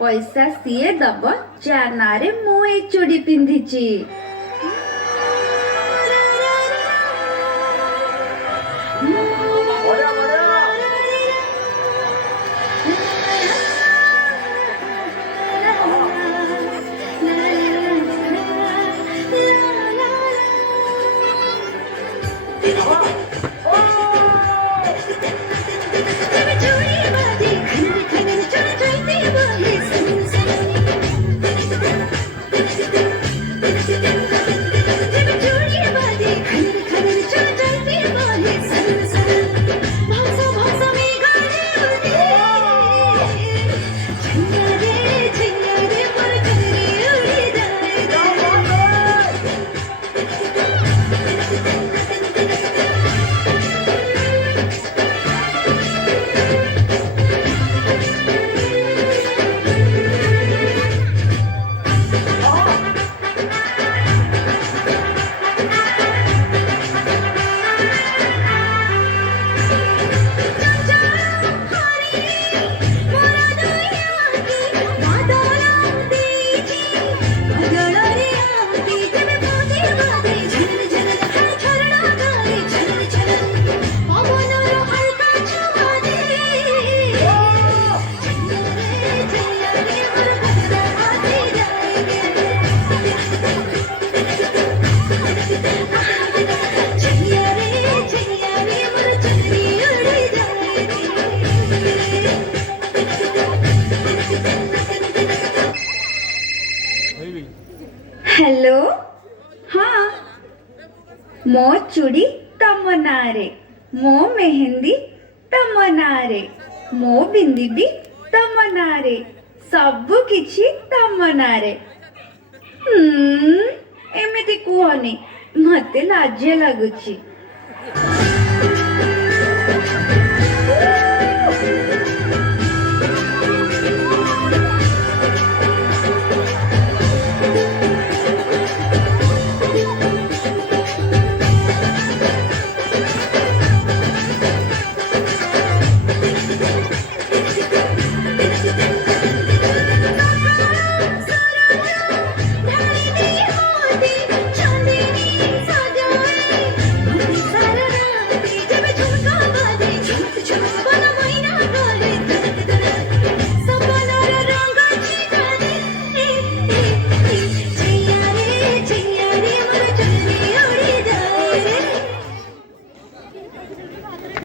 पैसा सीए दब जा नारे मु ए चूड़ी पिंधिची। हेलो हाँ मो चूड़ी तम नारे मो मेहंदी तम नारे मो बिंदी भी तम नारे सबु किछि तम नारे। एमिति कुहनी मते लाज लगुची।